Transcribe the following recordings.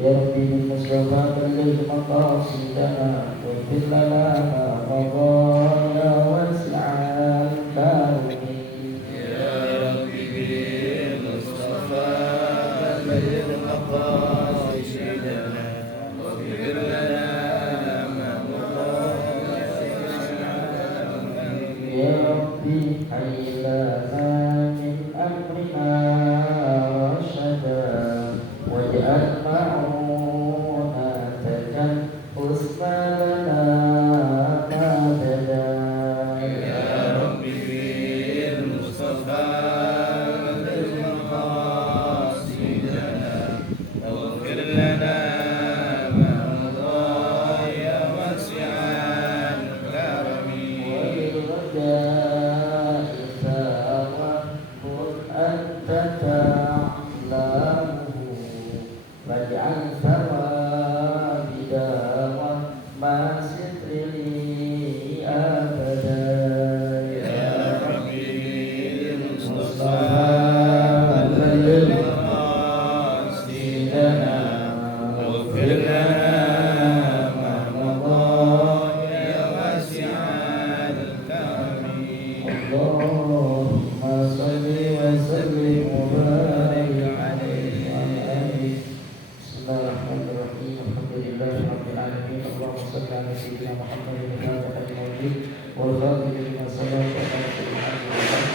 يا ربي بالمصطفى بلغ مقاصدنا واغفر لنا ما مضى يا واسع الكرم يا ربي بالمصطفى بلغ مقاصدنا واغفر لنا ما مضى يا ربي هيئ لنا من أمرنا رشدا واجعل معونتك حسنى لنا مددا يا ربي بالمصطفى بلغ مقاصدنا واغفر لنا ما مضى يا واسع الكرم وللرجاء ثواب أنت تعلمه واجعل ثوابي داما ما ستري أبدا يا ربي بالمصطفى بلغ بلغ مقاصدنا واغفر لنا ما مضى يا واسع الكرم اللهم صل وسلم وبارك عليه وعلى آله. بسم الله الرحمن الرحيم. الحمد لله رب العالمين. اللهم صل على سيدنا محمد الفاتح المولد والخاتم لما سبق وناصر الحق بالحق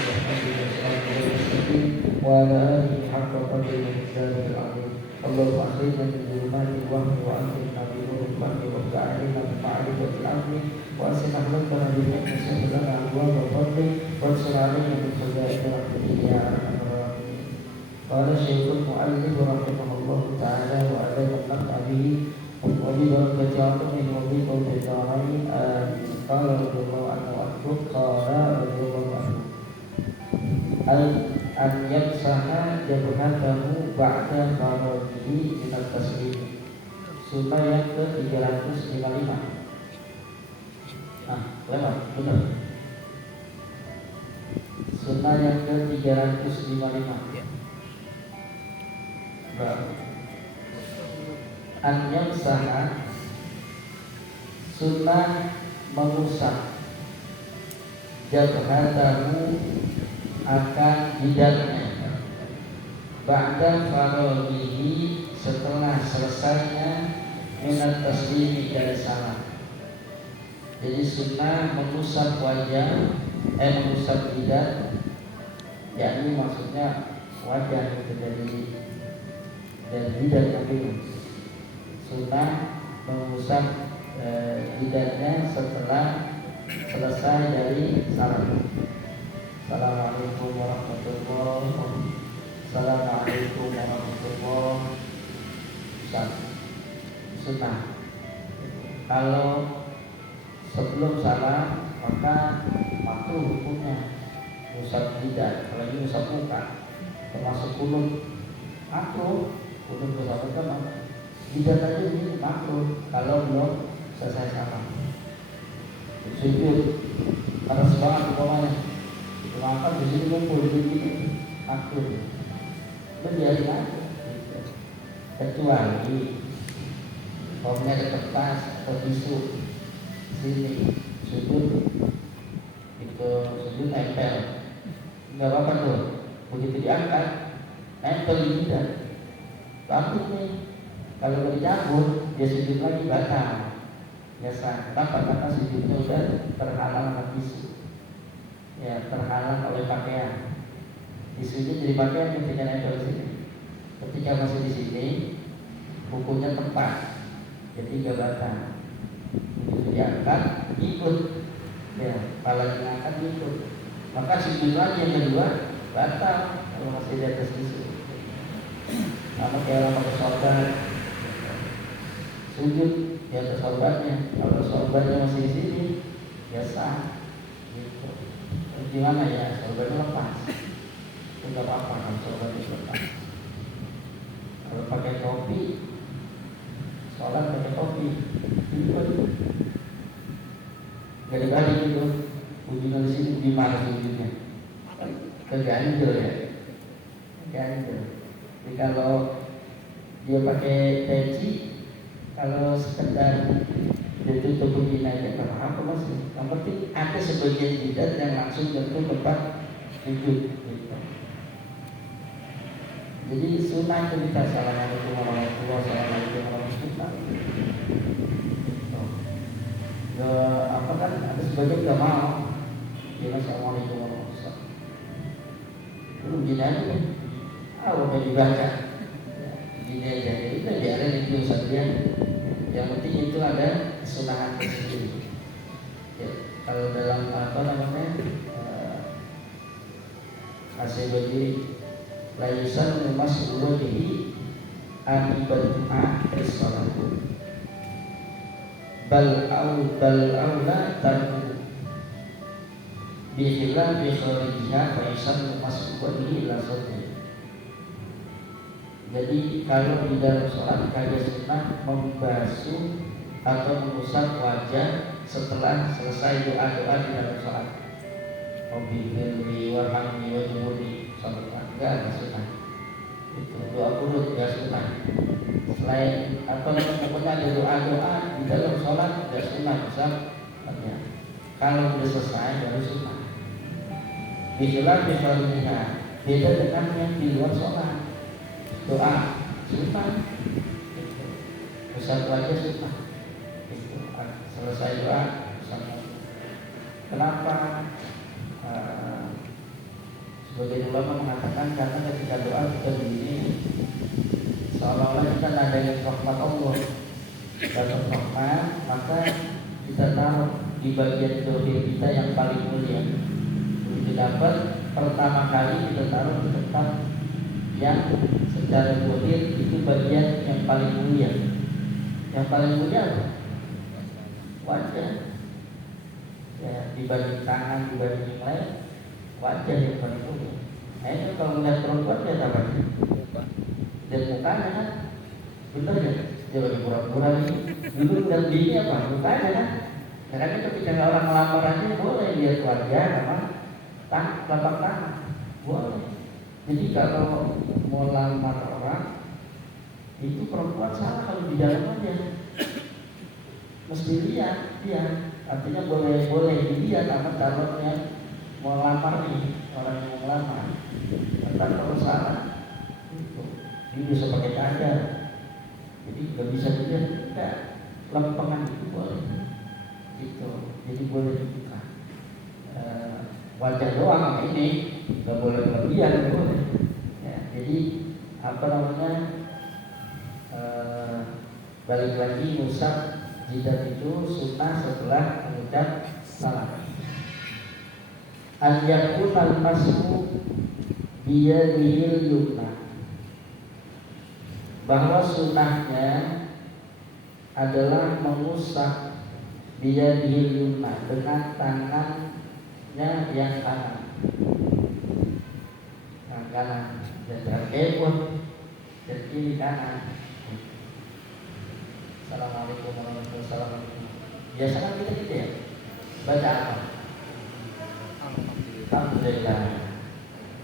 والهادي إلى صراط المستقيم وعلى آله حق قدره ومقداره العظيم. اللهم أخرجنا من ظلمات الوهم وأكرمنا بنور الفهم وافتح علينا بمعرفة العلم وأسن أخلاقنا بحكم سهل لنا أبواب الفضل وانصر علينا من خزائن رحمتك يا أرحم الراحمين. قال الشيخ المؤلف رحمه الله تعالى وعلى النفع به وببركة عظمه وبقوة الدارين آمين. قال رضي الله عنه وعنه قال رضي الله عنه أن يمسح جبهته بعد فرaghihi min at-taslim. Sunnah yang ke-355. Lewat, benar. Sunnah yang ke-355. An yamsaha, sunnah mengusap jabhatahu akan jidatnya ba'da faraghihi setelah selesainya minat taslimi dari salam. Jadi sunnah mengusap wajah, mengusap jidat, yakni maksudnya wajah itu dari jidat yang sunnah mengusap jidatnya setelah selesai dari salam. Assalamualaikum warahmatullahi wabarakatuh. Assalamualaikum warahmatullahi wabarakatuh. Sunnah. Kalau sebelum salam maka makruh hukumnya usap jidat. Kalau ini usap muka termasuk kunut makruh. Kunut usap muka jidat aja ini makruh kalau belum selesai salam. Sujud panas banget umpamanya. Maka di sini kumpul begini makruh. Menjadi aja. Kecuali kalau ada kertas atau tisu sini sujud itu sujud nempel, nggak apa-apa tuh. Begitu diangkat nempel di jidat. Tapi nih kalau dicabut dia sujud lagi batal. Biasa. Kenapa? Karena sujudnya udah terhalang sama tisu. Ya, terhalang oleh pakaian. Tisunya jadi pakaian ketika nempel di sini. Ketika masih di sini, bukunya tepat, jadi gak batal. Begitu diangkat, ikut. Ya, kepala diangkat ikut. Maka sujud lagi yang kedua batal kalau masih di atas tisu. Sama kayak orang pakai sorban, sujud di atas sorbannya. Kalau sorbannya masih di sini, biasa. Gitu. Gimana ya? Sorbannya lepas. Itu gak apa-apa kalau sorbannya lepas. Kalau pakai topi, sholat pakai topi, ikut. Gak dibalik gitu. Ujungnya di sini gimana ujungnya? Keganjel ya. Keganjel. Jadi kalau dia pakai peci, kalau sekedar dia tutup begini aja nggak apa-apa mas. Yang penting ada sebagian jidat yang langsung tentu tempat sujud gitu. Jadi sunnah itu kita assalamualaikum warahmatullahi wabarakatuh. Apa kan ada sebagian nggak mau. Dia assalamualaikum warahmatullahi wabarakatuh. Belum jidatnya, udah dibaca. Gini aja, itu biarin itu saja. Yang penting itu ada kesunahan tersendiri. Ya, kalau dalam apa namanya Asy'ari layusan mas'uluhi akibatnya as-salatu bal aula tarku bihilah bikharijiha faisan mas'uluhi la sunni. Jadi kalau di dalam sholat kaya sunnah membasuh atau mengusap wajah setelah selesai doa-doa di dalam sholat. Wabillahi warhamni wajhuri sholat enggak ada sunnah. Itu doa kurut enggak sunnah. Selain apa namanya ada doa-doa di dalam sholat enggak sunnah usap wajah. Kalau sudah selesai baru sunnah. Bihilah bikharijiha, beda dengan yang di luar sholat. Doa sunnah, usap wajah sunnah. Selesai doa usap. Kenapa? Sebagian ulama mengatakan karena ketika doa kita begini seolah-olah kita nadanya rahmat Allah. Dapat rahmat, maka kita taruh di bagian dohir kita yang paling mulia. Begitu dapat pertama kali kita taruh di tempat yang secara dohir itu bagian yang paling mulia. Yang paling mulia apa? Wajah. Ya, dibanding tangan, dibanding yang lain, wajah yang paling mulia. Nah itu kalau melihat perempuan lihat apa? Lihat mukanya kan? Bener ya? Dia lagi pura-pura nih. Dulu lihat bini apa? Mukanya kan? Karena ketika orang melamar aja boleh lihat wajah sama telapak tangan. Boleh. Jadi kalau mau lamar orang itu perempuan salah kalau di dalam aja mesti lihat dia, artinya boleh dilihat sama calon yang mau lamar nih, orang yang mau lamar. Tentang kalau salah itu dia bisa pakai cadar, jadi nggak bisa dilihat, enggak lempengan itu boleh gitu, jadi boleh dibuka wajah doang ini nggak boleh berlebihan boleh. Ya, jadi apa namanya balik lagi ngusap jidat itu sunnah setelah mengucap salam. An yakunal masmu biyadihil yumna, bahwa sunnahnya adalah mengusap biyadihil yumna dengan tangannya yang kanan. Tangan kanan dan kepun dan kiri kanan. Assalamualaikum warahmatullahi wabarakatuh. Biasa kan kita gitu ya. Baca apa? Alhamdulillah.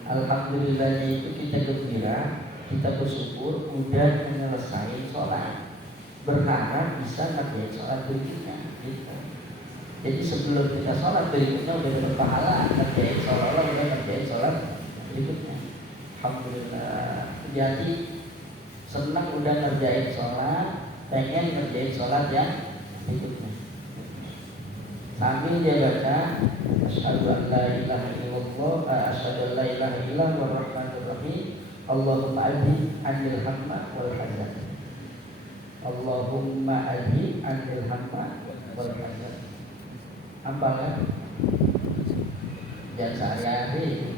Alhamdulillah itu kita gembira, kita bersyukur udah menyelesaikan sholat, berharap bisa ngerjain sholat berikutnya gitu. Jadi sebelum kita sholat berikutnya udah dapat pahala ngerjain sholat, udah ngerjain sholat berikutnya. Alhamdulillah. Jadi senang udah ngerjain sholat, pengen ngerjain sholat yang berikutnya. Sambil dia baca asyhadu an la ilaha illallah, asyhadu an la ilaha illallah warahmanur rahim, Allahumma adhi anil hamma wal hazan. Allahumma adhi anil hamma wal hazan. Apa kan? Jangan sehari-hari.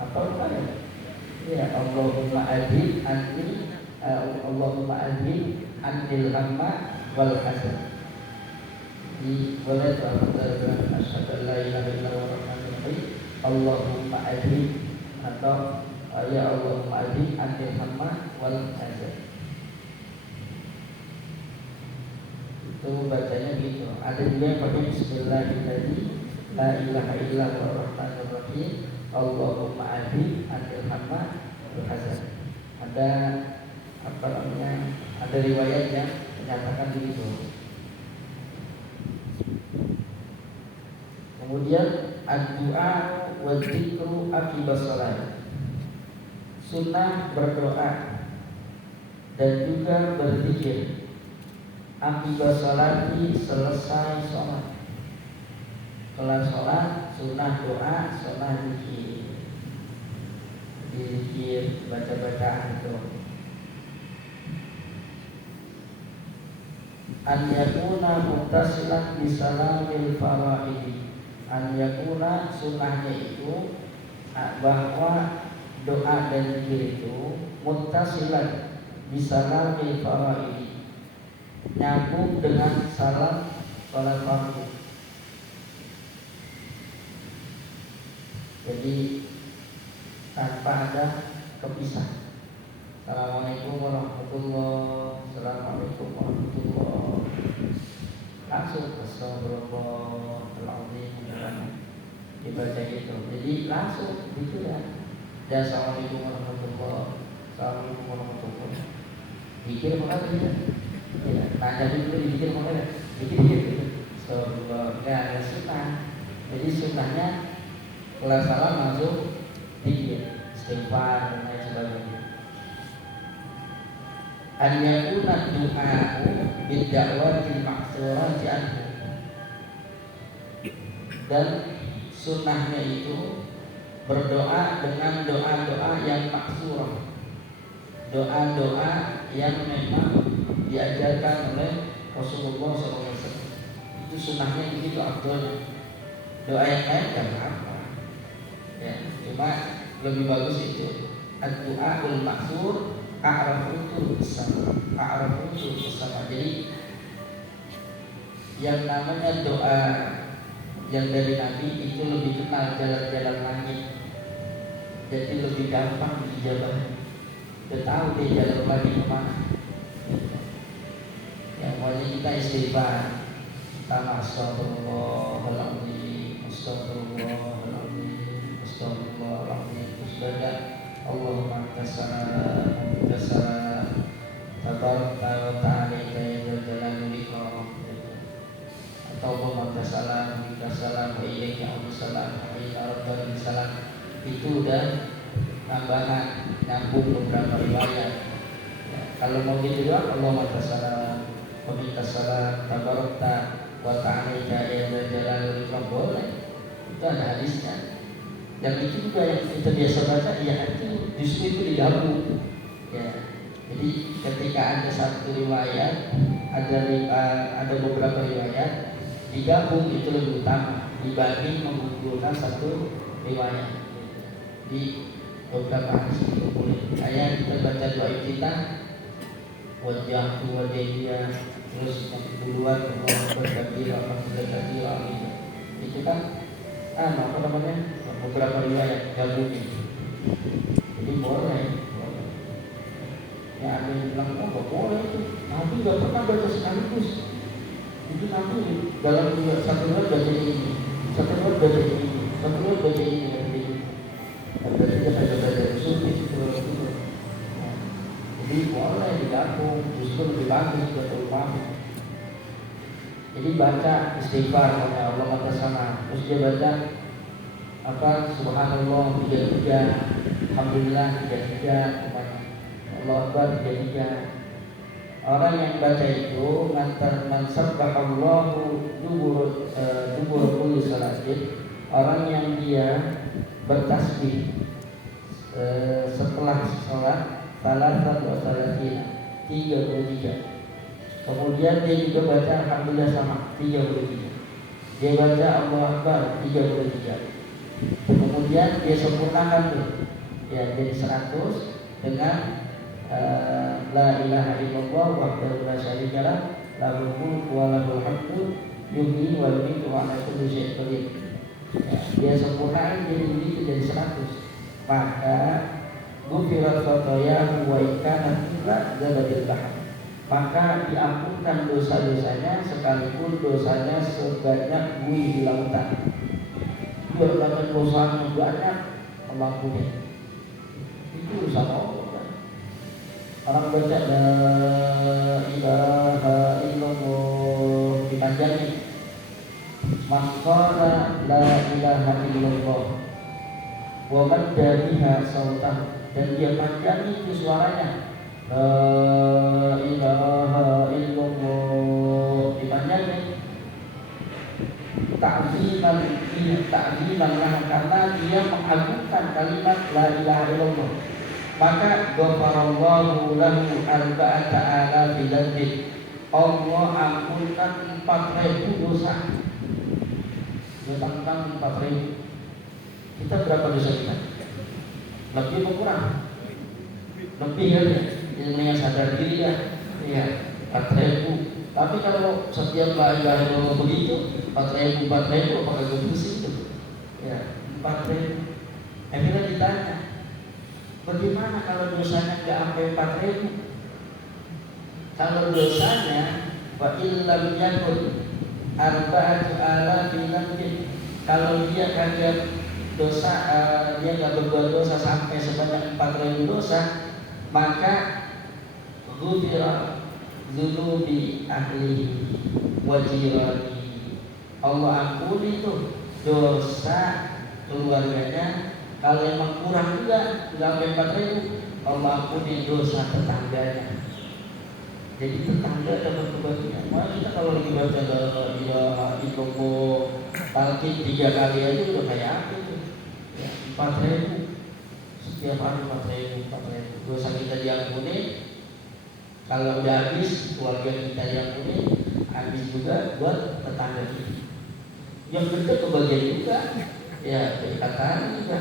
Apa ya? Ya Allahumma adhi anil Allahumma adhi anil hamma wal hazan. Di boleh terdapat asyhadu an la ilaha illallah warahmanur rahim, Allahumma adhi, atau ya Allahumma adhi anil hamma wal hazan. Itu bacanya gitu. Ada juga yang pakai bismillahirrahmanirrahim, la ilaha illallah warahmanur rahim, Allahumma adhi anil hamma wal hazan. Ada apa namanya, ada riwayat yang menyatakan begitu. Kemudian ad-du'a wa dzikru aqibas shalah, sunnah berdoa dan juga berzikir aqibas sholati, selesai sholat. Kelar sholat sunnah doa, sunnah zikir, zikir baca-bacaan itu. An yakuna muttasilan bisalamil faraidi, an yakuna sunnahnya itu bahwa doa dan zikir itu muttasilan bisalamil faraidi, nyambung dengan salam salat fardu. Jadi tanpa ada kepisah. Assalamualaikum warahmatullahi wabarakatuh. Assalamualaikum warahmatullahi wabarakatuh. Langsung astagfirullahaladzim dibaca gitu. Jadi langsung gitu ya. Dan assalamualaikum warahmatullahi wabarakatuh. Assalamualaikum warahmatullahi wabarakatuh. Dikir makanya ya. Tanya dulu dikir makanya. Dikir gitu. Astagfirullah. Nggak ada sunnah. Jadi sunnahnya kelar salam langsung dikir, istighfar dan lain sebagainya. An yakuna du'a'u bid-da'watil ma'thurati anhu, dan sunnahnya itu berdoa dengan doa-doa yang maksurah, doa-doa yang memang diajarkan oleh Rasulullah SAW. Itu sunnahnya begitu afdal. Doa yang lain kan apa ya, cuma lebih bagus itu ad-du'aul maksur a'rafutu bersama. Jadi yang namanya doa yang dari Nabi itu lebih kenal jalan-jalan langit, jadi lebih gampang dijabah. Udah tahu dia jalan lagi kemana. Yang wajib kita istighfar, pertama astagfirullahaladzim, astagfirullahaladzim, astagfirullahaladzim. Terus baca Allahumma antassalam tabarakta wa ta'ala ya dzal ikram, atau Allahumma antassalam wa ilaika assalam wa ila rabbika salam. Itu udah tambahan, nyambung beberapa riwayat ya. Kalau mau gitu doang Allahumma antassalam wa mintassalam tabarakta wa ta'ala ya dzal ikram, boleh. Itu ada hadisnya. Dan itu juga yang kita biasa baca, ya itu justru itu digabung ya. Jadi ketika ada satu riwayat, ada beberapa riwayat digabung, itu lebih utama dibanding mengumpulkan satu riwayat. Di beberapa hadis itu boleh. Kayak kita baca doa kita wajah wajahnya, terus yang kedua berkabir itu kan apa namanya, beberapa riwayat gabungin. Jadi boleh. Ya ada yang bilang oh gak boleh itu, Nabi gak pernah baca sekaligus. Itu Nabi dalam satu riwayat baca ini, satu riwayat baca ini, satu riwayat baca ini. Berarti dia baca usul itu. Jadi boleh digabung, justru lebih bagus buat ulama. Jadi baca istighfar kepada Allah atas sana, terus dia baca apa subhanallah 33, alhamdulillah 33, Allah Akbar 33. Orang yang baca itu man sabbahallahu dubur kulli salatin, orang yang dia bertasbih setelah sholat salatan wa salatin 33. Kemudian dia juga baca alhamdulillah sama 33. Dia baca Allah Akbar 33. Kemudian dia sempurnakan tuh ya jadi 100 dengan la ilaha illallah wahdahu la syarika lah lahul mulku wa lahul hamdu yuhyi wa yumiitu wa ala kulli syai'in qadir. Dia sempurnakan jadi begitu jadi 100. Maka ghufirat khotoyahu wa ikana illa zabadil bahr, maka diampunkan dosa-dosanya sekalipun dosanya sebanyak buih di lautan. Biar kata dosanya banyak Allah punya, itu urusan Allah kan. Orang baca la ilaha illallah dipanjangin. Maqala la ilaha illallah wa madda biha sautah, dan dia panjangin itu suaranya. La ilaha illallah dipanjangin. Ta'ziman lah, karena dia mengagungkan kalimat la ilaha illallah. Maka ghafarallahu lahu arba'ata alafi dzambin, Allah ampunkan 4.000 dosa. Tentang 4.000. Kita berapa dosa kita? Lebih atau kurang? Lebih ya. Yang sadar diri ya. Iya, 4.000. Tapi kalau setiap la ilaha illallah begitu 4.000 apakah gue pusing tuh? Ya, 4.000. Akhirnya ditanya, bagaimana kalau dosanya nggak sampai 4.000? Kalau dosanya wa illam yakun arba'atu alafi dzambin, kalau dia kagak dosa, dia nggak berbuat dosa sampai sebanyak 4.000 dosa, maka ghufira dzunubi ahli wa jirani, Allah ampuni tuh dosa keluarganya. Kalau emang kurang juga nggak sampai 4.000, Allah ampuni dosa tetangganya. Jadi tetangga dapat kebahagiaan. Malah kita kalau lagi baca la ilaha illallah talqin 3 kali aja udah kayak apa tuh? Ya, 4.000 setiap hari, 4.000 dosa kita diampuni. Kalau udah habis keluarga kita diampuni, habis juga buat tetangga kita. Yang betul kebagian juga, ya perkataan juga.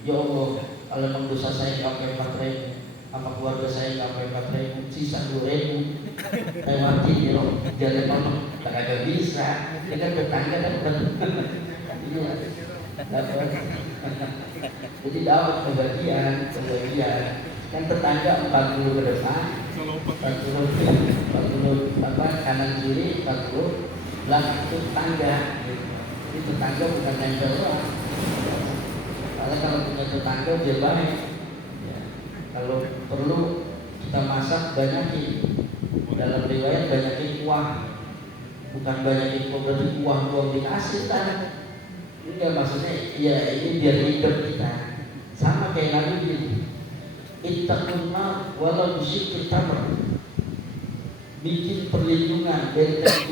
Ya Allah, kalau memang dosa saya nggak sampai 4.000, apa keluarga saya nggak sampai 4.000, sisa 2.000, saya mati ya loh, jangan ngomong, tak ada bisa, ya kan tetangga kan iya, dapat. Jadi dapat kebagian, kan tetangga 40 ke depan, 40 apa kanan kiri 40 belakang itu tetangga. Jadi tetangga bukan nempel doang. Kalau punya tetangga dia baik. Ya. Kalau perlu kita masak banyakin. Dalam riwayat banyakin kuah. Bukan banyakin kuah berarti kuah doang dikasih kan. Enggak, maksudnya ya ini biar hidup kita. Sama kayak Nabi gini. Ittaqun nar walau bisyikki tamr. Bikin perlindungan benteng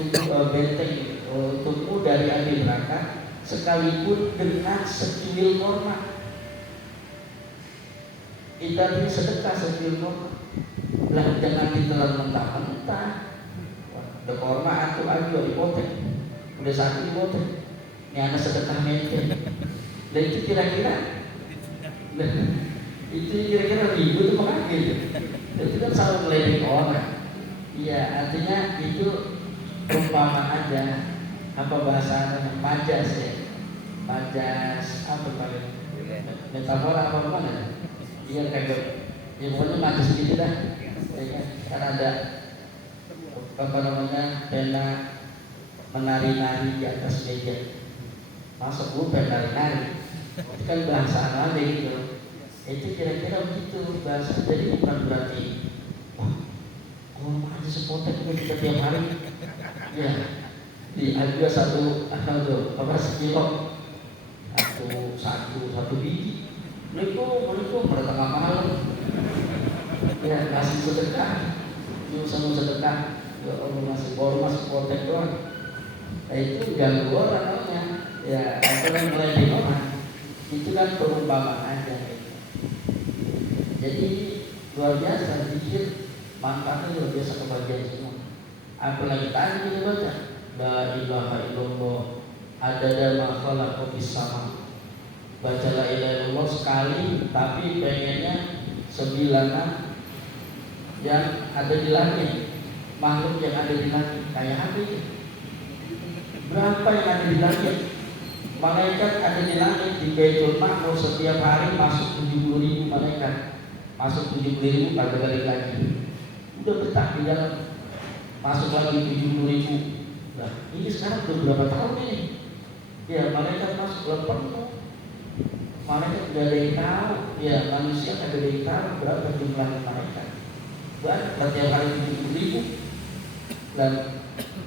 untukmu dari api neraka sekalipun dengan secuil korma. Kita ini sedekah secuil korma. Lah jangan ditelan mentah-mentah. Udah korma antum aja dipotek. Udah satu dipotek. Ini anak sedekah mente. Dan itu kira-kira ribu itu makanya gitu. Itu kan selalu meledek orang. Iya, artinya itu perumpamaan aja. Apa bahasanya? Majas ya. Majas apa kali? Metafora apa mana? Iya kayak ya pokoknya majas gitu dah. Ya, kan ada apa namanya pena menari-nari di atas meja. Masuk bukan nari-nari. Itu kan bahasa Arab gitu. Itu kira-kira begitu bahasa. Jadi bukan berarti aja sepotek kita tiap hari. Ya, di juga satu sekilo, satu biji. Mereka pada tengah malam. Ya, kasih sedekah, sama sedekah. Ya Allah masih sepotek doang. Nah itu ganggu orang namanya. Ya, apa yang meledek orang. Itu kan perumpamaan aja. Jadi luar biasa pikir. Manfaatnya luar biasa kebahagiaan semua. Apalagi tadi kita baca la ilaha illallah adada ma khalaqa fis sama. Baca la ilaha illallah sekali tapi pengennya 9 yang ada di langit. Makhluk yang ada di langit kayak apa itu? Berapa yang ada di langit? Malaikat ada di langit di Baitul Ma'mur setiap hari masuk 70.000 malaikat. Masuk 70.000 pada balik lagi. Udah betah di dalam, masuk lagi 70.000. Nah ini sekarang udah berapa tahun ini? Ya malaikat masuk penuh. Malaikat tidak ada yang tahu. Ya manusia tidak ada yang tahu berapa jumlah malaikat. Banyak, tiap hari 70.000. Dan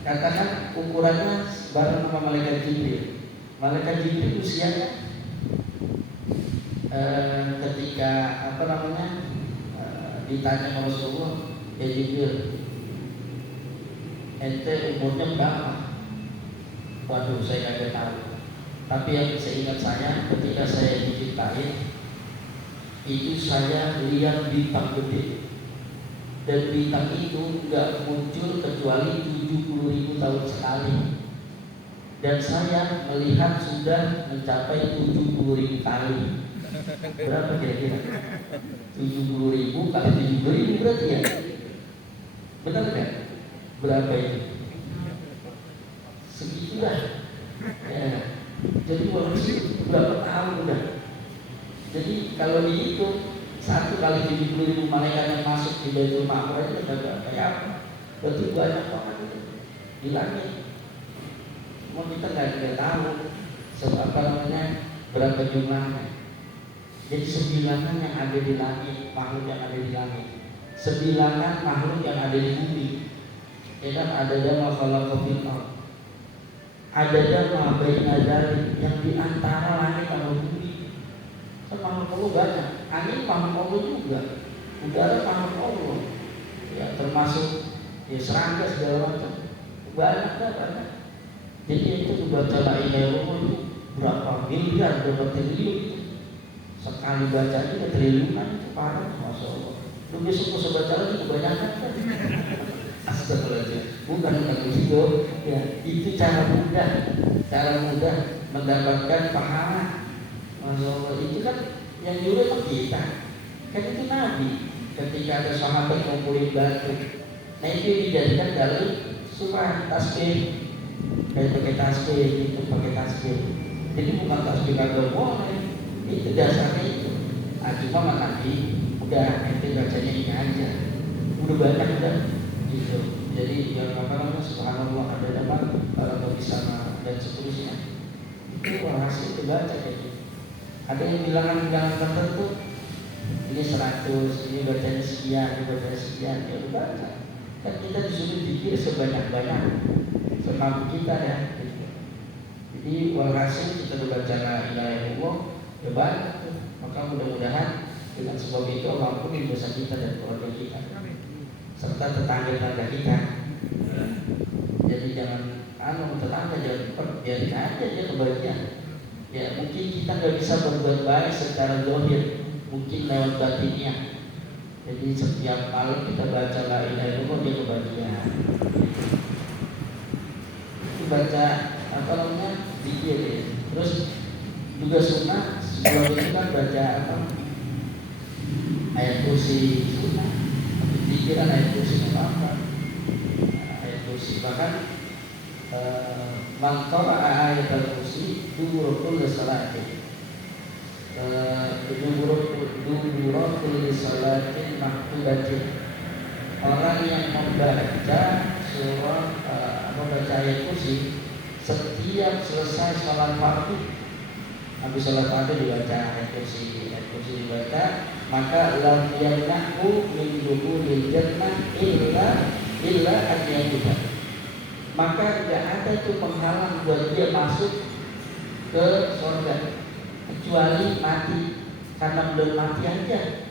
katakan ukurannya bareng sama malaikat Jibril. Malaikat Jibril usianya ketika ditanya sama Rasulullah, ya Jibril, ente umurnya berapa? Waduh, saya kagak tahu. Tapi yang seingat saya, ketika saya diciptain, itu saya lihat bintang gede, dan bintang itu nggak muncul kecuali 70.000 tahun sekali. Dan saya melihat sudah mencapai 70.000 kali. Berapa kira-kira? 70.000 kali 70.000 berarti ya? Benar nggak? Berapa itu? Segitulah. Ya. Jadi walaupun berapa tahun udah. Jadi kalau dihitung 1 kali 70.000 malaikat yang masuk di Baitul Maqdis itu kayak apa? Berarti banyak banget itu di langit. Mau kita nggak tahu berapa jumlahnya. Jadi sebilangan yang ada di langit, makhluk yang ada di langit, sebilangan makhluk yang ada di bumi. Ya kan, ada dama khalaqa fil ardh, ada dama baina dzalik, yang di antara langit sama bumi. Makhluk Allah banyak. Angin makhluk Allah juga, udara makhluk Allah. Ya termasuk ya serangga segala macam. Banyak. Jadi itu dibaca la ilaha illallah itu berapa miliar, berapa triliun itu. Sekali baca itu triliunan itu parah, masya Allah. Lu besok mau baca lagi kebanyakan kan? Astagfirullahaladzim. Bukan begitu. Ya, itu cara mudah mendapatkan pahala. Masya Allah, itu kan yang nyuruh itu kita. Kan itu Nabi. Ketika ada sahabat ngumpulin batu, nah itu dijadikan dari surah tasbih. Kayak pakai tasbih gitu, pakai tasbih. Jadi bukan tasbih kagak boleh, itu dasarnya itu. Cuma nanti udah ente bacanya ini aja, udah banyak udah gitu. Jadi yang subhanallah ada kalau bisa dan seterusnya. Itu hasil itu baca gitu. Ada yang bilangan tertentu, ini 100, ini bacanya sekian, ini bacanya sekian, ya udah baca. Kan kita disuruh pikir sebanyak-banyak semampu kita ya. Jadi walhasil kita baca la ilaha illallah ya banyak. Maka mudah-mudahan dengan sebab itu Allah ampuni dosa kita dan keluarga kita serta tetangga-tetangga kita. Jadi jangan tetangga jangan biarin aja dia kebahagiaan. Ya mungkin kita nggak bisa berbuat baik secara zahir, mungkin lewat batinnya. Jadi setiap malam kita baca la ilaha illallah dia kebahagiaan. Baca zikir ya. Terus juga sunnah sebelum itu kan baca ayat kursi sunnah, zikiran ayat kursi apa? Ayat kursi bahkan man qara'a ayat kursi durukul salatin. Durukul salatin maktubatin. Orang yang membaca surah membaca ayat kursi setiap selesai sholat fardu, habis sholat fardu dibaca ayat kursi dibaca, maka lam yamnahu min dukhulil jannah illa an-yaqudha. Maka tidak ada itu penghalang buat dia masuk ke surga kecuali mati. Karena belum mati aja,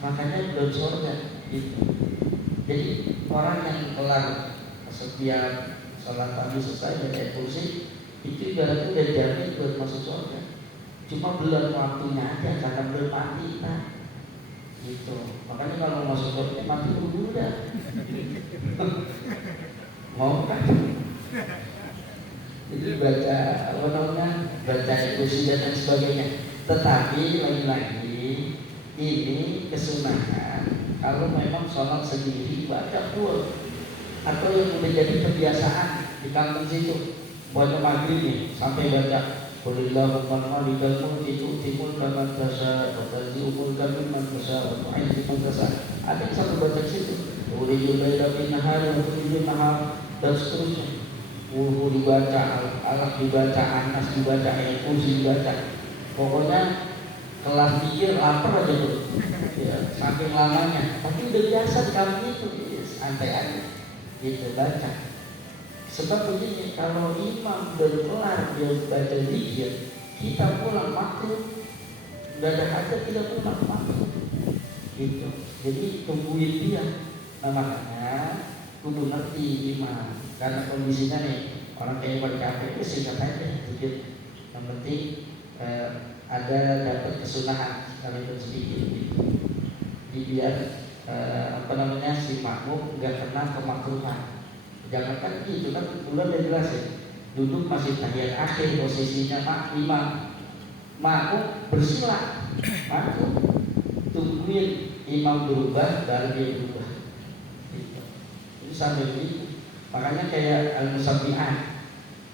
makanya belum surga gitu. Jadi orang yang kelar setiap sholat pagi selesai baca ayat kursi itu ibaratnya udah jamin buat masuk surga. Cuma belum waktunya aja karena belum mati gitu. Makanya kalau mau masuk surga mati dulu dah. Mau kan? Jadi baca baca ayat kursi dan lain sebagainya. Tetapi lagi-lagi ini kesunahan kalau memang sholat sendiri baca full. Atau yang udah jadi kebiasaan di kampung situ, baca maghrib nih sampai baca Qulillahumma malikal mulki tu'timul kaman tasha wa tanzi'ul kaman tasha wa tu'izzu man tasha. Ada yang satu baca situ Ulijul laila bin nahar wa tulijul nahar dan seterusnya. Wuhu dibaca, Al-Alaq dibaca, Anas dibaca, ayat kursi dibaca. Pokoknya kelas pikir lapar aja tuh, ya, saking lamanya. Tapi udah biasa di kampung itu, ya, santai aja, gitu baca. Sebab begini, kalau imam udah kelar dia baca zikir, kita pulang makruh, udah ada hajat tidak pulang makruh, gitu. Jadi tungguin dia. Nah makanya kudu ngerti imam, karena kondisinya nih orang kayak pada capek itu singkat aja sedikit. Yang penting ada dapat kesunahan sekalipun sedikit gitu. Jadi biar si makmum nggak kena kemakruhan. Jangan kan gitu kan udah jelas ya. Duduk masih tahiyat akhir posisinya imam, makmum bersila, makmum tungguin imam berubah baru dia berubah. Gitu. Itu sampai begitu. Makanya kayak al-musabbihan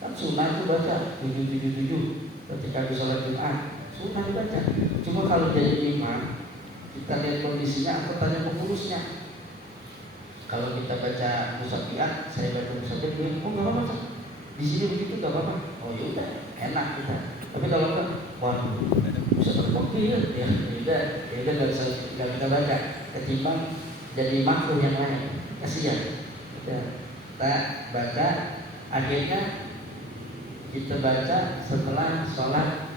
kan sunnah itu baca 777 ketika di sholat Jumat, sunnah dibaca. Cuma kalau jadi imam kita lihat kondisinya atau tanya pengurusnya. Kalau kita baca musabbihan, saya baca musabbihan, oh nggak apa-apa, di sini begitu nggak apa-apa. Oh yaudah, enak kita. Tapi kalau enggak, waduh, bisa terbukti ya udah nggak kita baca. Ketimbang jadi makruh yang lain, kasihan. Kita baca, akhirnya kita baca setelah sholat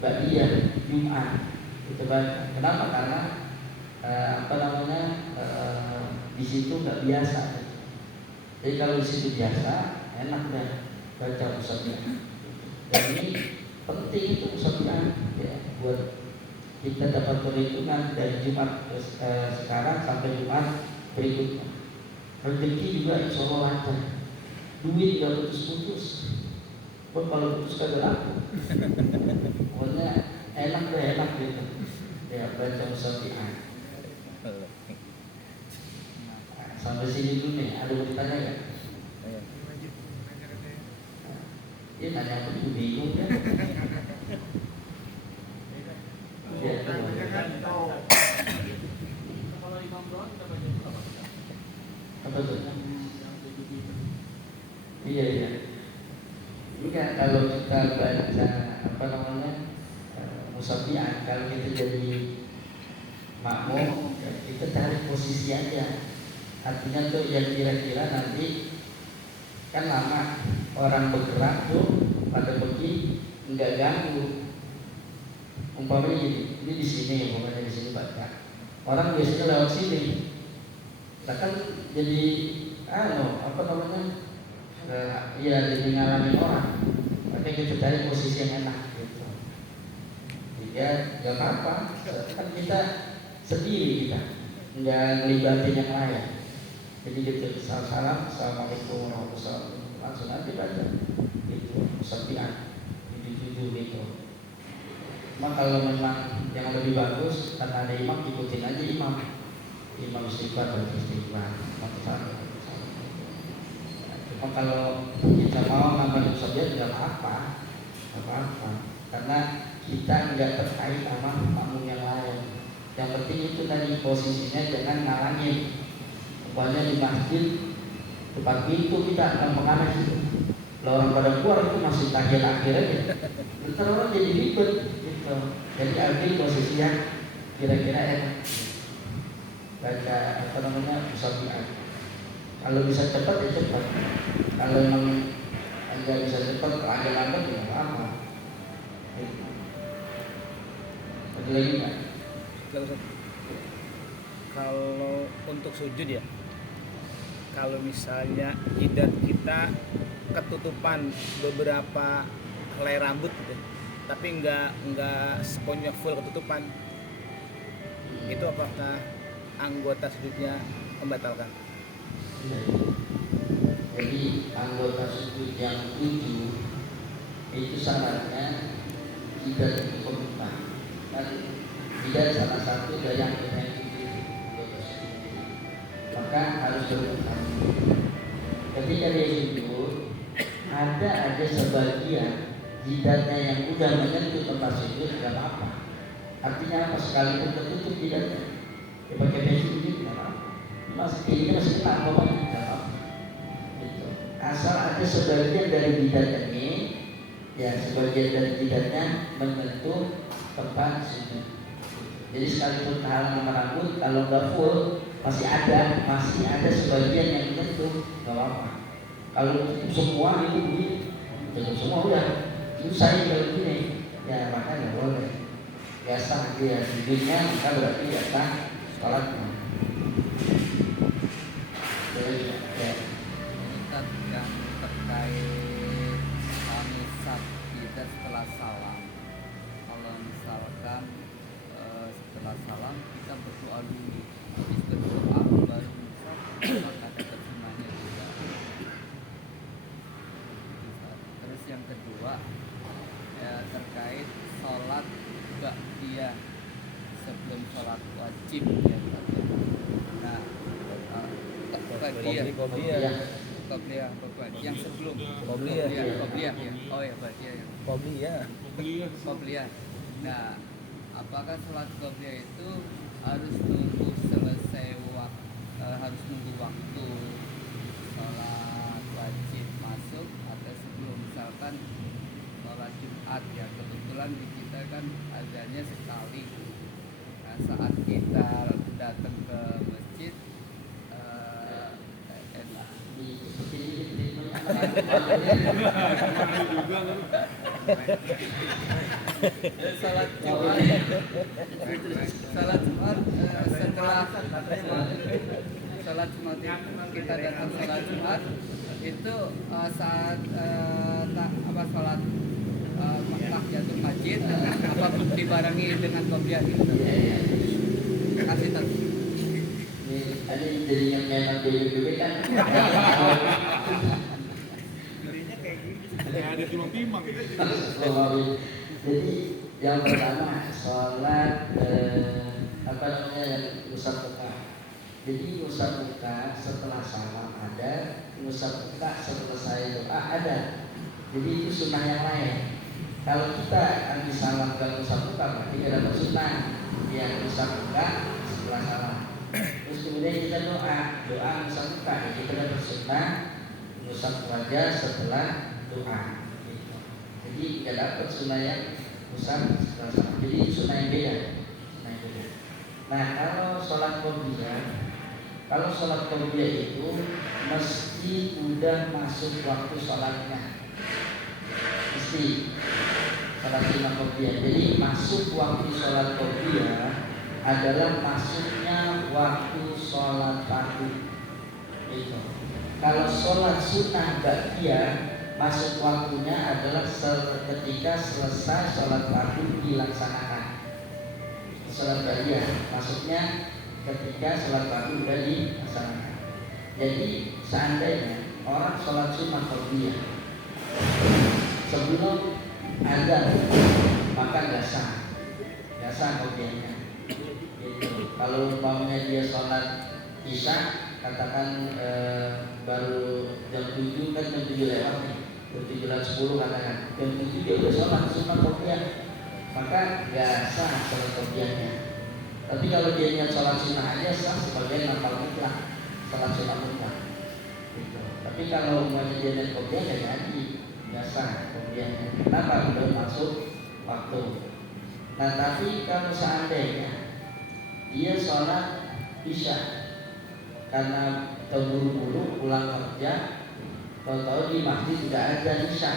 ba'diyah Jumat. Kita baca. Kenapa? Karena di situ nggak biasa. Jadi kalau di situ biasa, enak deh baca musabbihan. Dan ini penting itu musabbihan ya, buat kita dapat perhitungan dari Jumat sekarang sampai Jumat berikutnya. Rezeki juga insya Allah lancar, duit nggak putus-putus. Kalau putus kagak laku. Pokoknya enak gitu. Ya baca musabbihan. Sampai sini dulu nih, ada mau ditanya nggak? Dia nanya apa tuh bingung kan? Apa tuh? Iya. Ini kan kalau kita baca musabbihan, kalau kita jadi makmum, kita tarik posisi aja. Artinya tuh yang kira-kira nanti kan lama orang bergerak tuh pada pergi nggak ganggu. Umpamanya gini, ini di sini, umpamanya di sini baca. Orang biasanya lewat sini, kita kan jadi jadi ngalamin orang. Makanya kita cari posisi yang enak gitu. Ya nggak apa-apa, kan kita sendiri kita nggak ngelibatin yang lain. Jadi gitu, salam, assalamualaikum warahmatullahi wabarakatuh, langsung nanti baca gitu, musabbihan di 7 gitu. Cuma kalau memang yang lebih bagus karena ada imam, ikutin aja imam istighfar dan istighfar. Cuma kalau kita mau nambah musabbihan tidak apa-apa, karena kita nggak terkait sama makmum yang lain. Yang penting itu tadi posisinya jangan ngalangin. Umpamanya di masjid depan pintu kita akan mengarah situ. Kalau orang pada keluar itu masih tahiyat akhir aja. Ntar orang jadi ribet gitu. Jadi ambil posisi yang kira-kira enak. Baca musabbihan. Kalau bisa cepat ya cepat. Kalau memang nggak bisa cepat, agak lambat ya apa. Ada lagi nggak? Kalau untuk sujud ya, kalau misalnya jidat kita ketutupan beberapa helai rambut gitu, tapi nggak semuanya full ketutupan, itu apakah anggota sujudnya membatalkan? Jadi anggota sujud yang 7 itu syaratnya jidat ketutupan. Dan jidat salah satu dari yang kita maka harus berputar. Ketika dia sujud, ada aja sebagian jidatnya yang udah menyentuh tempat sujud, tidak apa. Artinya apa? Sekalipun tertutup jidatnya, dia pakai baju ini tidak apa. Ini masih kena pokoknya tidak apa. Gitu. Asal ada sebagian dari jidat ini, ya sebagian dari jidatnya menyentuh tempat sujud. Jadi sekalipun kehalang sama rambut, kalau nggak full masih ada sebagian yang tertutup, nggak apa-apa. Kalau tutup semua itu tutup semua udah susah kalau gini, ya maka nggak boleh. Biasa dia sujudnya maka berarti biasa sholatnya. Ya. Yang terkait misal kita setelah salam, kalau misalkan setelah salam kita berdoa dulu, habis berdoa baru misal maka ada terjemahnya juga. Terus yang kedua terkait sholat ba'diyah sebelum sholat wajib ya. Nah, Qobliyah yang sebelum Qobliyah ya. Oh ya, Ba'diyah ya. Qobliyah. Nah, apakah sholat Qobliyah itu harus nunggu selesai harus nunggu waktu sholat wajib masuk atau sebelum, misalkan sholat Jumat ya, kebetulan di kita kan azannya sekali. Nah, saat kita datang ke masjid salat Jumat setelah salat Jumat kita datang salat Jumat itu saat salat tahiyatul masjid apa dibarengi dengan qobliyah itu. Kasih tahu. Ada jadi yang memang BBB kan. Ada timang-timang. Jadi yang pertama sholat usap muka. Jadi usap muka setelah salam ada, usap muka selesai doa ada. Jadi itu sunnah yang lain. Kalau kita akan disalamkan usap muka berarti ada sunnah yang usap muka setelah salam. Terus kemudian kita doa usap muka, kita dapat sunnah usap wajah setelah doa. Gitu. Jadi tidak dapat sunnah yang usap setelah salam. Jadi sunnah yang beda. Nah kalau sholat qobliyah itu mesti udah masuk waktu sholatnya. Mesti sholat sunnah qobliyah. Jadi masuk waktu sholat qobliyah adalah masuknya waktu sholat fardu. Itu. Kalau sholat sunnah ba'diyah masuk waktunya adalah ketika selesai sholat fardu dilaksanakan. Sholat ba'diyah masuknya ketika sholat fardu sudah dilaksanakan. Jadi seandainya orang sholat sunnah qobliyah sebelum azan maka nggak sah qobliyahnya. Kalau umpamanya dia sholat isya, katakan baru jam 7 kan jam 7 lewat nih, jam 7:10 katakan, jam 7 dia udah sholat sunnah qobliyah, maka nggak sah sholat qobliyahnya. Tapi kalau dia niat sholat sunnah aja sah sebagai nafal mutlak, sholat sunnah mutlak. Gitu. Tapi kalau umpamanya dia niat qobliyah ya jadi nggak sah qobliyahnya. Kenapa? Udah masuk waktu. Nah tapi kalau seandainya dia sholat isya karena terburu-buru pulang kerja, tahu-tahu di masjid tidak ada isya,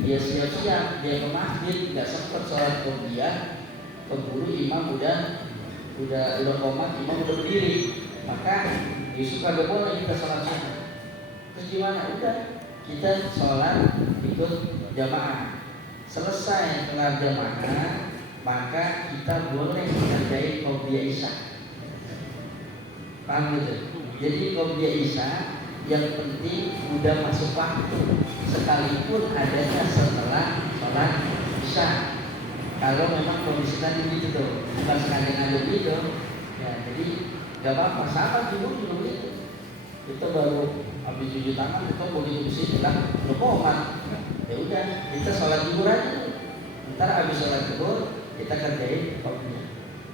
dia siap-siap dia ke masjid, tidak sempat sholat qobliyah, keburu imam udah komat, imam udah berdiri, maka suka gak boleh kita sholat sunnah. Terus gimana? Udah kita sholat ikut jamaah, selesai kelar jamaah maka kita boleh mengerjain qobliyah isya. Paham gitu? Jadi qobliyah isya yang penting udah masuk waktu, sekalipun adanya setelah sholat isya. Kalau memang kondisinya begitu tuh, bukan sengaja gitu, ya jadi gak apa-apa. Sahabat juga gitu. Kita baru habis cuci tangan, kita boleh bersih bilang komat. Ya udah, kita sholat zuhur aja. Ntar habis sholat zuhur kita kerjain qobliyah.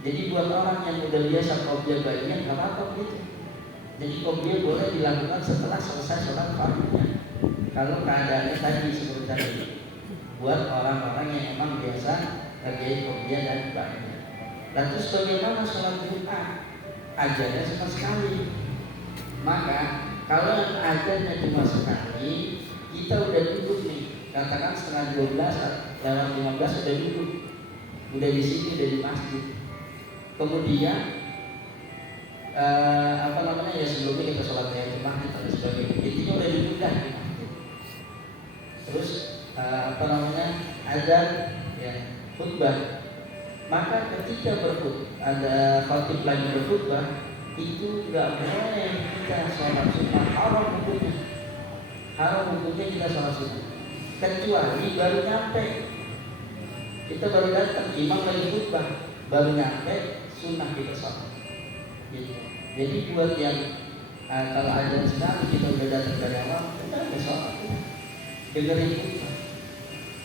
Jadi buat orang yang udah biasa qobliyah bagian nggak apa-apa gitu. Jadi qobliyah boleh dilakukan setelah selesai sholat fardunya. Kalau keadaannya tadi seperti tadi, buat orang-orang yang emang biasa kerjain qobliyah dan ba'diyah. Dan terus bagaimana sholat Jumat? Ajarnya sama sekali. Maka kalau yang ajarnya cuma sekali, kita udah duduk nih, katakan setengah 12 lewat 15 udah duduk, udah di sini, udah di masjid. Kemudian ya sebelumnya kita sholat tahiyatul masjid dan sebagainya. Intinya udah duduk dah di masjid. Terus azan ya khutbah. Maka ketika ada khatib lagi berkhutbah, itu nggak boleh kita sholat sunnah, haram hukumnya kita sholat sunnah, kecuali baru nyampe, kita baru datang, imam lagi khutbah, baru nyampe, sunnah kita sholat gitu. Jadi buat yang kalau azan sekali kita udah datang dari awal, kita udah sholat, dengerin khutbah,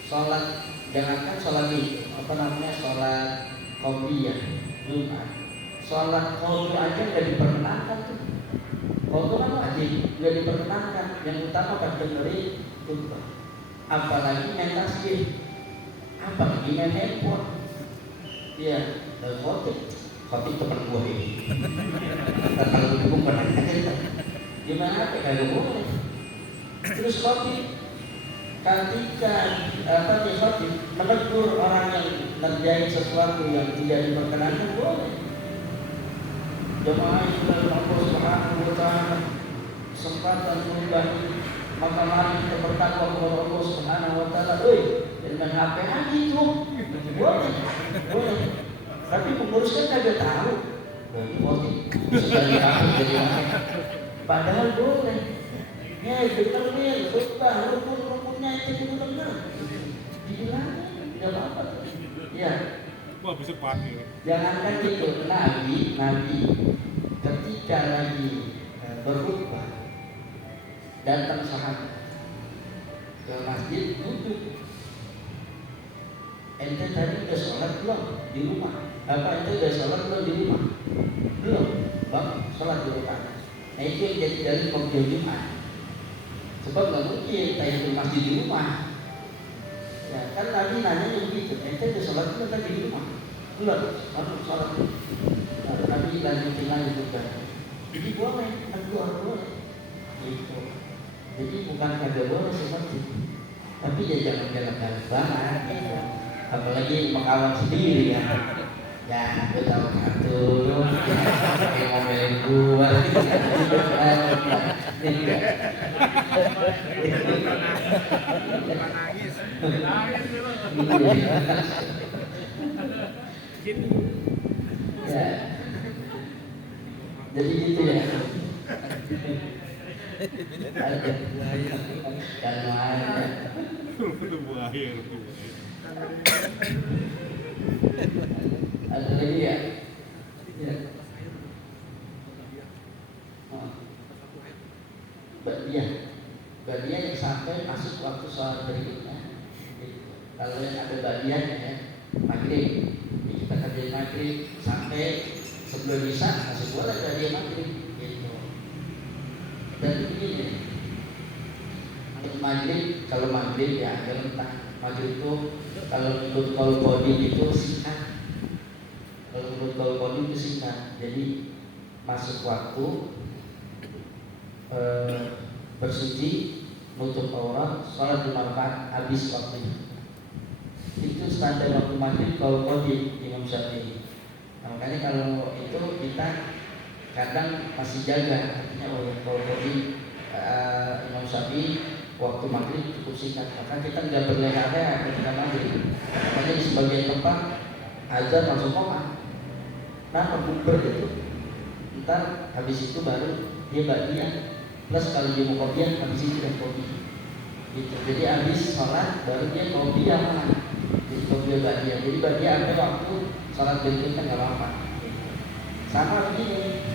sholat. Jangankan sholat itu, sholat qobliyah Jumat, sholat qadha aja nggak diperkenankan tuh. Qadha kan wajib, nggak diperkenankan. Yang utama kan dengerin khutbah. Apalagi main tasbih, apalagi main handphone. Iya, khotib teman gua ini. Kalau dukung pada gimana? Kagak boleh. Terus khotib ketika khotib menegur orang yang terjadi sesuatu yang tidak diperkenankan, boleh. Jemaah yang sudah Allah Subhanahu wa taala kesempatan mengubah, maka mari kita bertakwa kepada Allah Subhanahu wa taala. Dengan HP aja tuh boleh. Tapi pengurus kan kagak tahu. Bagi khotib sekali aku jadi apa? Padahal boleh. Ya dengerin khutbah, rukunnya itu benar. Dibilang tidak apa-apa. Ya. Wah bisa pakai. Jangankan itu, Nabi ketika lagi berkhutbah datang sahabat ke masjid duduk. Ente tadi udah sholat belum di rumah? Ente udah sholat belum di rumah? Belum, bang, sholat di rumah. Nah itu yang jadi dari pembimbing Jumat. Sebab nggak mungkin tahiyatul masjid di rumah. Ya kan Nabi nanya begitu, ente udah sholat belum tadi di rumah? Belum, sholat dulu. Nabi lanjutin lagi juga. Jadi boleh, boleh. Gitu. Jadi bukan kagak boleh seperti itu. Tapi ya jangan galak-galak banget. Gitu. Apalagi mengawal sendiri ya. Ya, aku tahu kartu, kayak ngomelin gua. Ya. Jadi gitu ya. Kan Buaya. ada lagi ya? Ya. Badiah yang sampai masuk waktu sholat berikutnya. Kalau yang ada badiahnya ya, maghrib, kita kerjain maghrib sampai sebelum isya masih boleh badiah maghrib. Gitu. Dan begini, maghrib kalau maghrib ya agak rentang. Maghrib itu kalau menurut kaul qadim itu singkat. Kalau menurut kaul qadim itu singkat. Jadi masuk waktu bersuci, nutup aurat, sholat 5 rakaat, habis waktunya. Itu standar waktu maghrib kaul qadim Imam Syafi'i. Nah, makanya kalau itu kita kadang masih jaga, artinya kaul qadim Imam Syafi'i waktu maghrib cukup singkat, maka kita nggak berleha-leha ketika maghrib. Makanya di sebagian tempat azan langsung koma. Nah, bukber itu, ntar habis itu baru dia badiah. Plus kalau dia mau kopiah, habis itu dan kopi. Gitu. Jadi habis sholat baru dia kopiah malah. Jadi kopiah badiah. Jadi badiah ada waktu sholat berikutnya nggak apa-apa. Sama begini,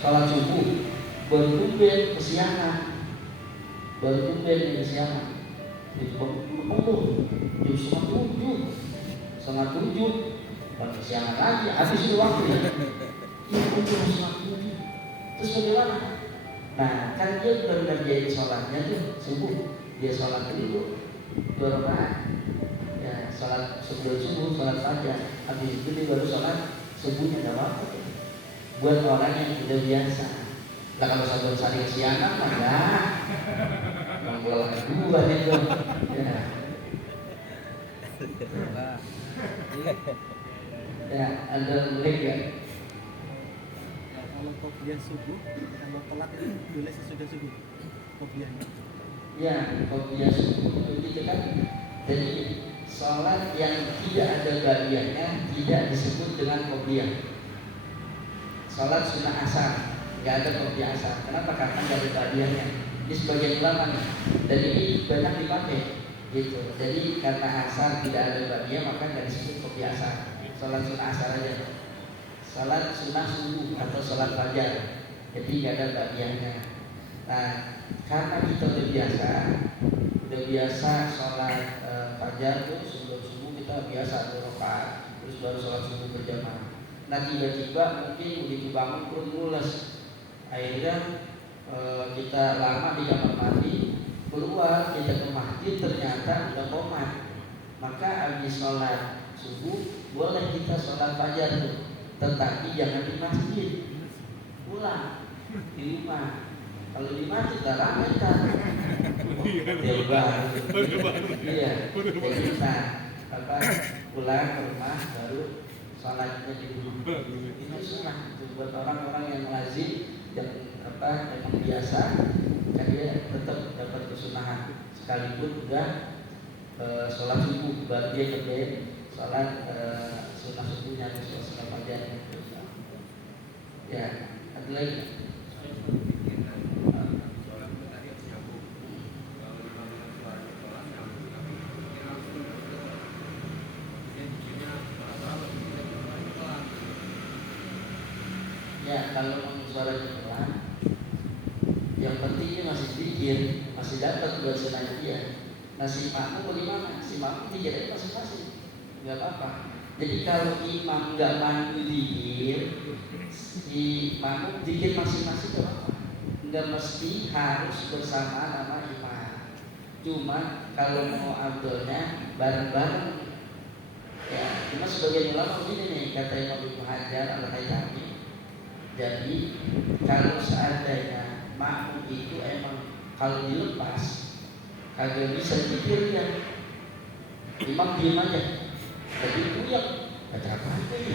sholat subuh baru tumben kesiangan. Baru tumben kesiangan. Itu jam 6:30, baru kesiangan lagi. Habis itu waktu ya. Iya, jam 6:30. Terus bagaimana? Nah, kan dia belum ngerjain sholatnya tuh subuh. Dia sholat dulu 2 rakaat. Ya, sholat sebelum subuh, sholat fajar. Habis itu dia baru sholat subuhnya ada apa? Buat orang yang udah biasa. Nah kalau sabun saling siangan mah ya, menggolah dua itu. Ya. Ya, ada lagi ya. Kalau qobliyah subuh, kalau telat itu boleh sesudah subuh. Qobliyahnya. Ya, qobliyah subuh itu kan. Jadi sholat yang tidak ada ba'diyahnya tidak disebut dengan qobliyah. Sholat sunnah asar nggak ada qobliyah asar. Kenapa? Karena nggak ada ba'diyahnya. Ini sebagian ulama dan ini banyak dipakai gitu. Jadi karena asar tidak ada ba'diyah maka nggak disebut qobliyah asar. Sholat sunnah asar aja. Sholat sunnah subuh atau sholat fajar. Jadi nggak ada ba'diyahnya. Nah, karena kita udah biasa sholat fajar tuh sebelum subuh kita biasa 2 rakaat, terus baru sholat subuh berjamaah. Nah tiba-tiba mungkin begitu bangun pun mules, akhirnya kita lama di kamar mandi, keluar kita ke masjid ternyata udah qomat. Maka habis sholat subuh boleh kita sholat fajar tuh, tetapi jangan di masjid, pulang di rumah. Kalau di masjid tak ramai kan? Iya. Jadi kita pulang ke rumah baru sholatnya di rumah. Itu sunnah buat orang-orang yang lazim yang memang biasa, kan dia tetap dapat kesunahan sekalipun udah sholat subuh baru dia kerjain sholat sunnah subuhnya atau sholat fajar. Ya, ada lagi. Ya, kalau suaranya pelan, yang penting dia masih zikir, masih dapat buat senang dia. Nah si makmum bagaimana? Si makmum zikir aja masing-masing, nggak apa-apa. Jadi kalau imam nggak mampu zikir, si makmum zikir masing-masing nggak apa-apa. Nggak mesti harus bersama sama imam. Cuma kalau mau abdulnya bareng-bareng. Ya, cuma sebagian ulama begini nih kata Imam Ibnu Hajar Al-Haytami. Jadi kalau seandainya makmum itu emang kalau dilepas kagak bisa zikir ya, imam diam aja. Jadi itu yang baca apa aja ya.